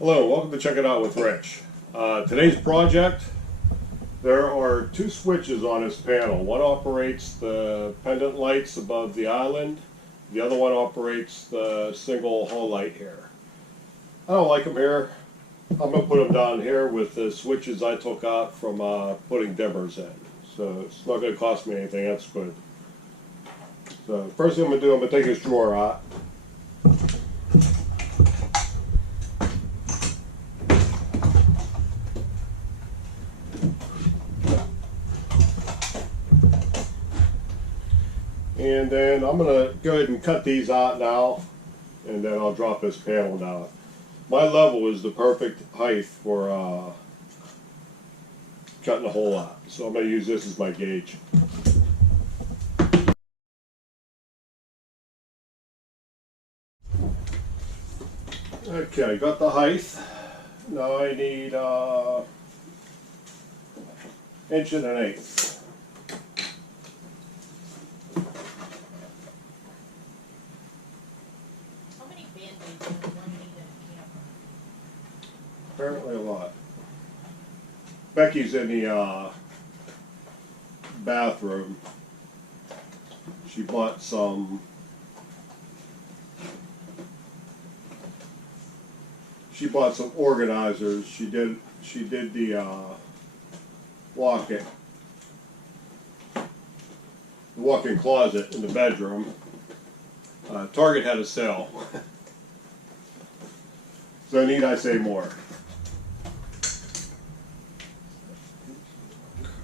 Hello, welcome to Check It Out with Rich. Today's project, there are two switches on this panel. One operates the pendant lights above the island. The other one operates the single hall light here. I don't like them here. I'm going to put them down here with the switches I took out from putting dimmers in. So it's not going to cost me anything, that's good. So first thing I'm going to do, I'm going to take this drawer out. And then I'm going to go ahead and cut these out now, and then I'll drop this panel down. My level is the perfect height for cutting the hole out, so I'm going to use this as my gauge. Okay, I got the height. Now I need 1.1 inches. Apparently a lot. Becky's in the bathroom. She bought some. She bought some organizers. She did the walk-in closet in the bedroom. Target had a sale. So need I say more?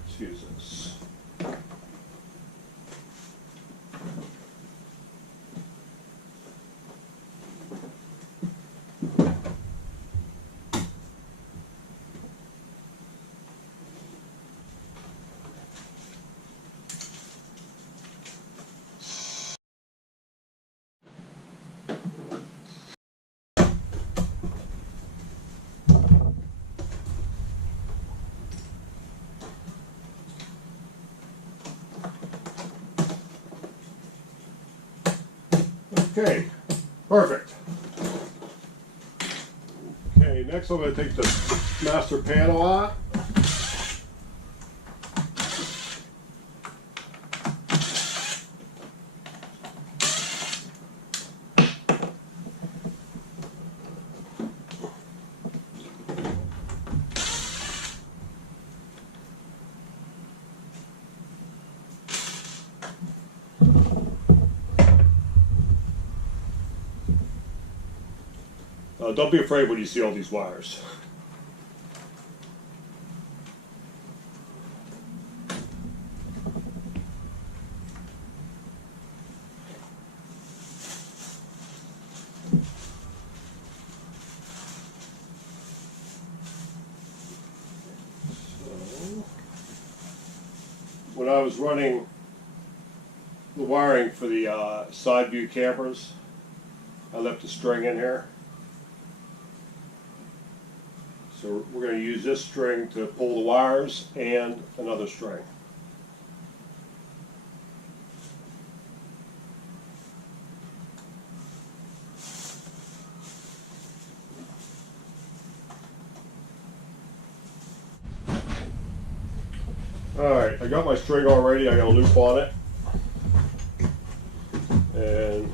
Excuse us. Okay, perfect. Okay, next I'm going to take the master panel out. Don't be afraid when you see all these wires. So, when I was running the wiring for the side view cameras, I left a string in here. So we're going to use this string to pull the wires and another string. Alright, I got my string already. I got a loop on it. And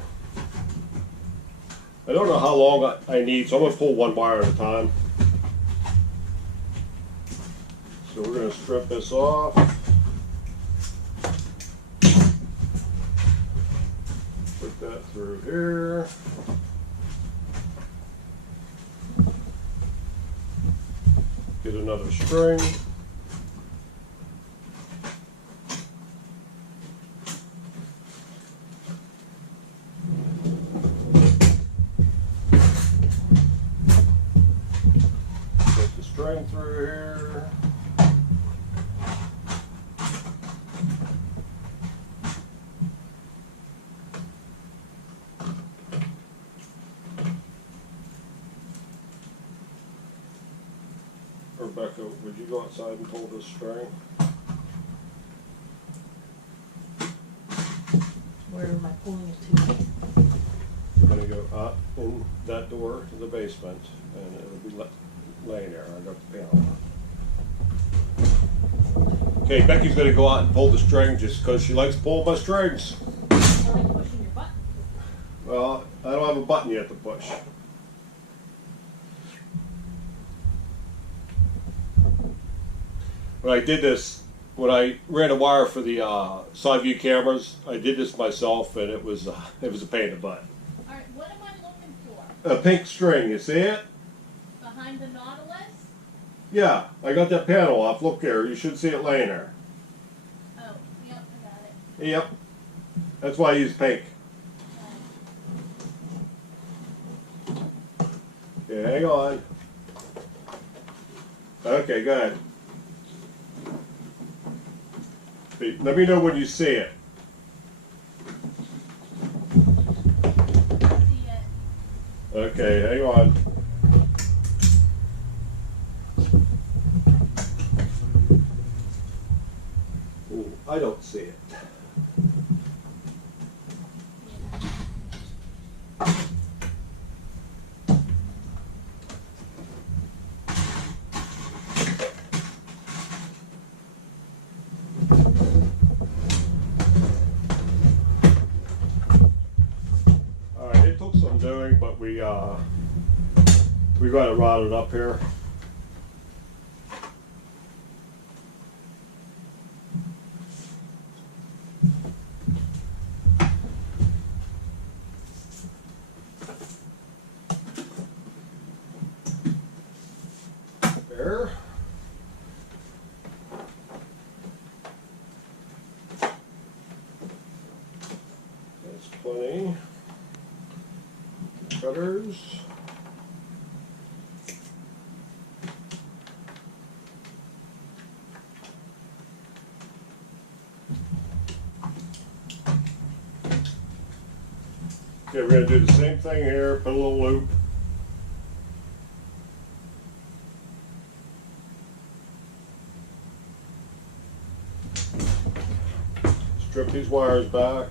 I don't know how long I need, so I'm going to pull one wire at a time. So we're going to strip this off. Put that through here. Get another string. Put the string through here. Rebecca, would you go outside and pull this string? Where am I pulling it to? gonna go up in that door to the basement, and it'll be laying there. I got the panel on. Okay, Becky's gonna go out and pull the string just because she likes pulling my strings. I like pushing your button. Well, I don't have a button yet to push. When I did this, when I ran a wire for the side view cameras, I did this myself, and it was a pain in the butt. All right, what am I looking for? A pink string, you see it? Behind the Nautilus? Yeah, I got that panel off. Look there, you should see it laying there. Oh, yep, I got it. Yep, that's why I use pink. Okay, hang on. Okay, go ahead. Let me know when you see it. See it. Okay, hang on. Ooh, I don't see it. It took some doing, but we got it routed up here. There. That's plenty. Cutters. Okay, we're going to do the same thing here, put a little loop. Strip these wires back.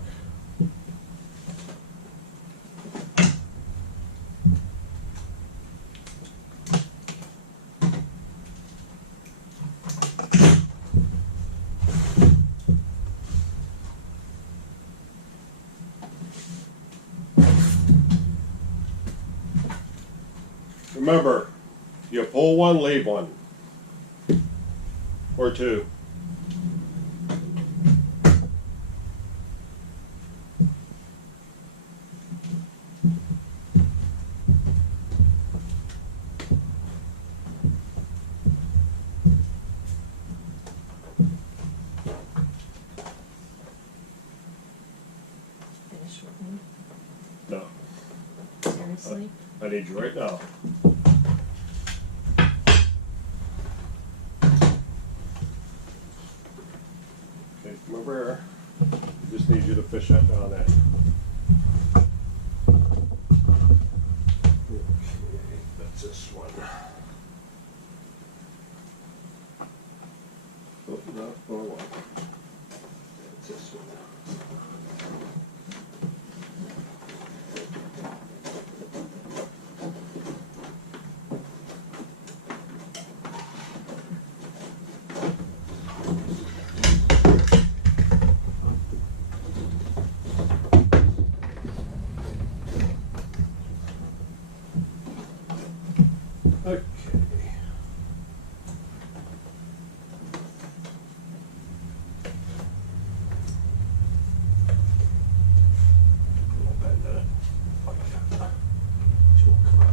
Remember, you pull one, leave one. Or two. Finish with me? No, Seriously? I need you right now. Okay, come over here. Just need you to fish that down there. Okay, that's this one. Oh, no, or one. That's this one. Okay. Little bend in it. Like that. She won't come out.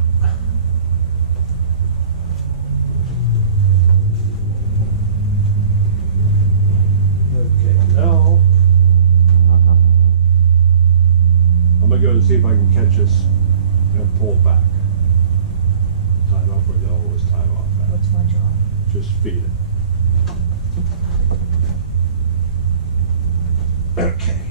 Okay, now I'm gonna go and see if I can catch this and pull it back. Tie it off where they'll always tie it off at. What's my job? Just feed it. Okay.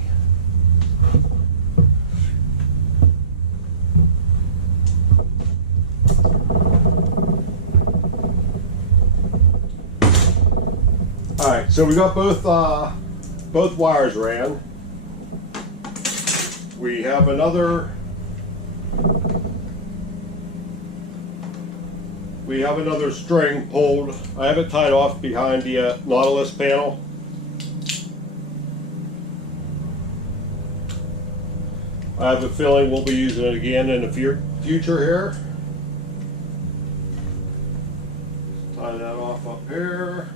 All right, so we got both wires ran. We have another we have another string pulled. I have it tied off behind the Nautilus panel. I have a feeling we'll be using it again in the future here. Tie that off up here.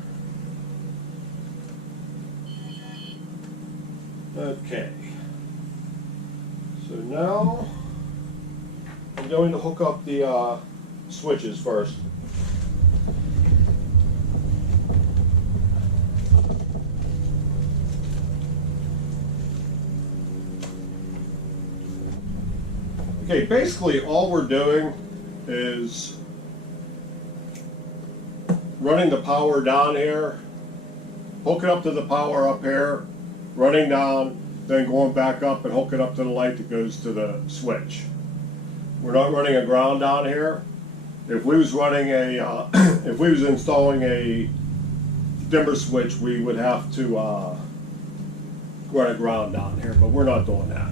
Okay. So now I'm going to hook up the switches first. Okay, basically all we're doing is running the power down here, hooking up to the power up here, running down, then going back up and hooking up to the light that goes to the switch. We're not running a ground down here. If we was running a, if we was installing a dimmer switch, we would have to run a ground down here, but we're not doing that.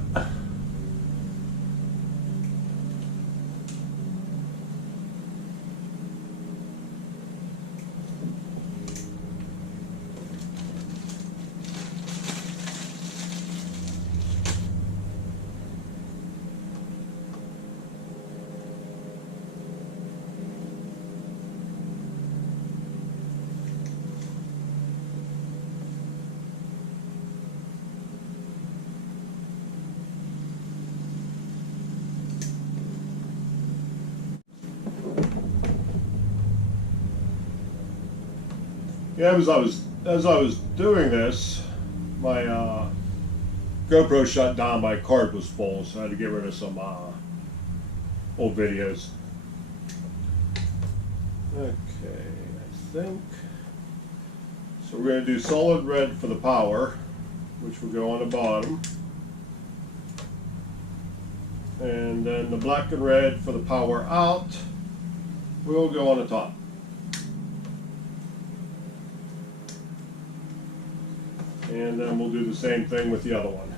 Yeah, as I was doing this, my GoPro shut down. My card was full, so I had to get rid of some old videos. Okay, I think so. We're going to do solid red for the power, which will go on the bottom, and then the black and red for the power out will go on the top. And then we'll do the same thing with the other one.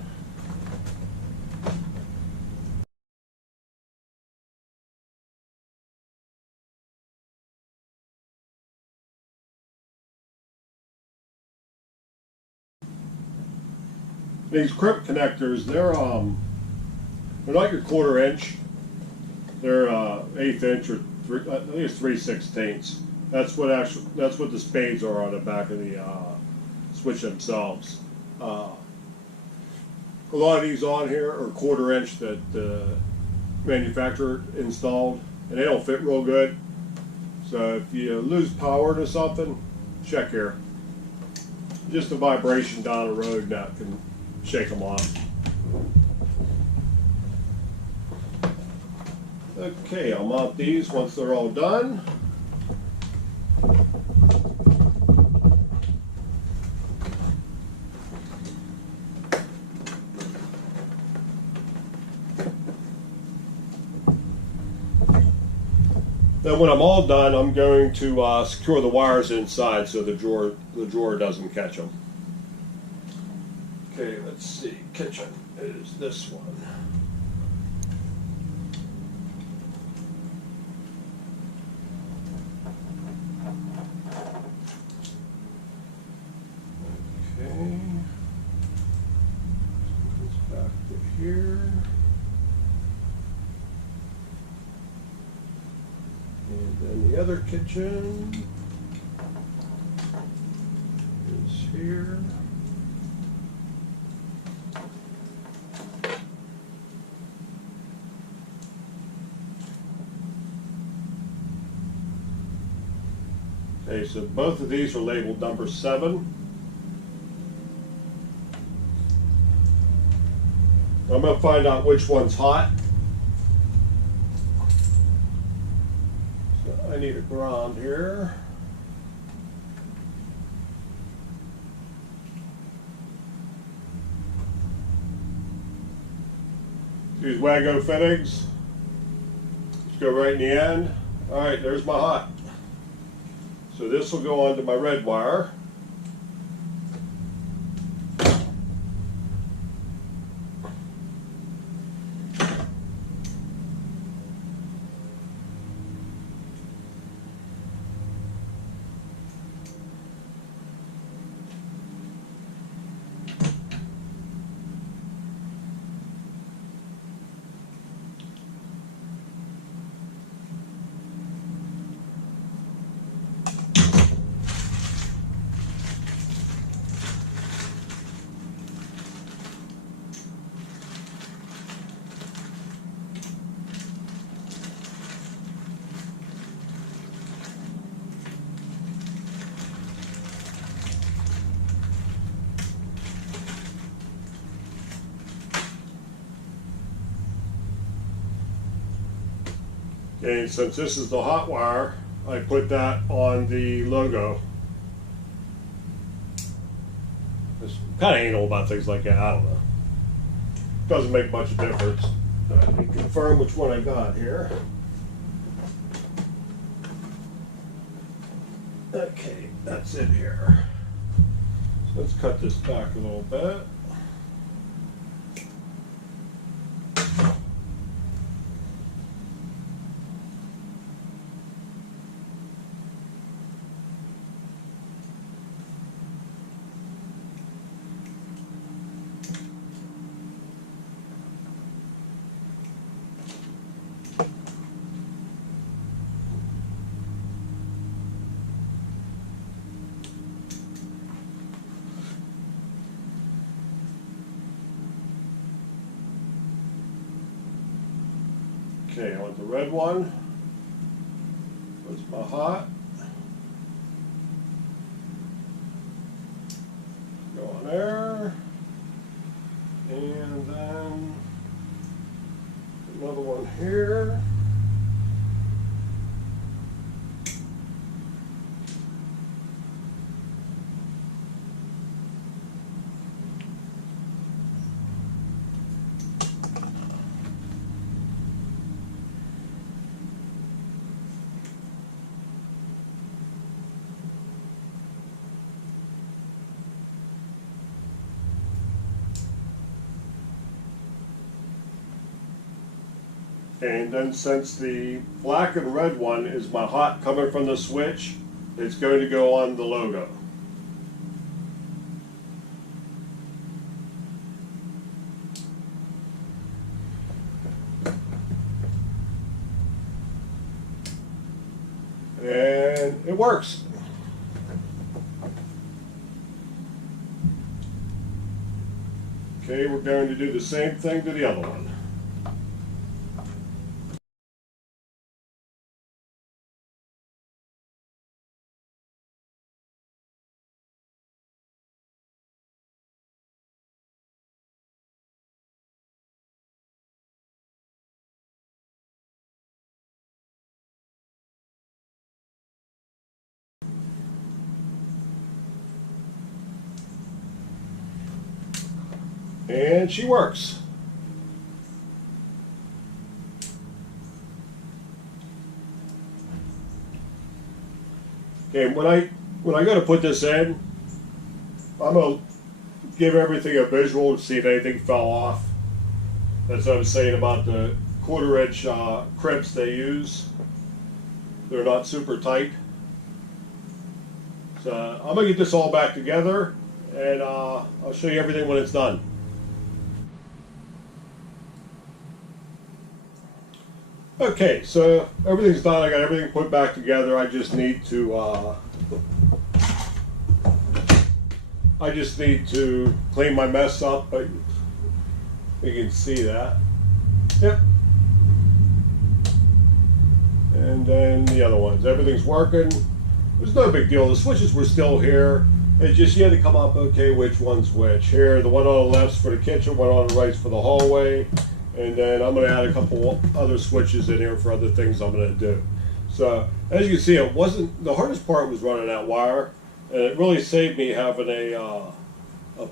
These crimp connectors, they're not your 1/4 inch. They're 1/8 inch or I think it's 3/16. That's what the spades are on the back of the switch themselves. A lot of these on here are 1/4 inch that the manufacturer installed, and they don't fit real good. So if you lose power to something, check here. Just a vibration down the road that can shake them off. Okay, I'll mount these once they're all done. Then when I'm all done, I'm going to secure the wires inside so the drawer doesn't catch them. Okay, let's see. Kitchen is this one. Okay. Goes back to here. And then the other kitchen is here. Okay, so both of these are labeled number 7. I'm going to find out which one's hot. So I need a ground here. These Wago fittings. Let's go right in the end. All right, there's my hot. So this will go onto my red wire. And since this is the hot wire, I put that on the logo. It's kind of anal about things like that, I don't know. Doesn't make much of a difference. Let me confirm which one I got here. Okay, that's it here. So let's cut this back a little bit. Okay, I want the red one. Where's my hot? Go on there. And then another one here. And then since the black and red one is my hot coming from the switch, it's going to go on the logo. And it works. Okay, we're going to do the same thing to the other one. And she works. Okay, when I go to put this in, I'm gonna give everything a visual to see if anything fell off. That's what I was saying about the 1/4 inch crimps they use. They're not super tight. So I'm gonna get this all back together, and I'll show you everything when it's done. Okay, so everything's done. I got everything put back together. I just need to clean my mess up, but you can see that. Yep. And then the other ones, everything's working. There's no big deal. The switches were still here. It's just you had to come up, okay, which one's which. Here, the one on the left's for the kitchen, one on the right's for the hallway. And then I'm going to add a couple other switches in here for other things I'm going to do. So as you can see, it wasn't, the hardest part was running that wire, and it really saved me having a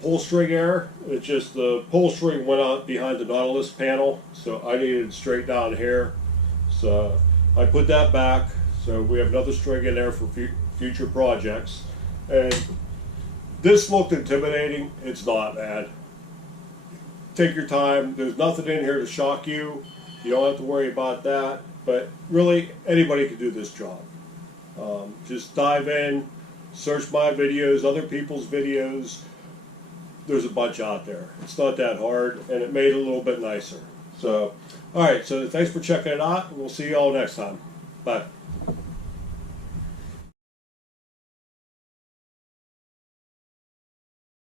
pull string error. It's just the pull string went out behind the Nautilus panel, so I needed it straight down here. So I put that back, so we have another string in there for future projects. And this looked intimidating. It's not, man. Take your time. There's nothing in here to shock you. You don't have to worry about that. But really, anybody can do this job. Just dive in, search my videos, other people's videos. There's a bunch out there. It's not that hard, and it made it a little bit nicer. So, all right. So thanks for checking it out, and we'll see you all next time. Bye.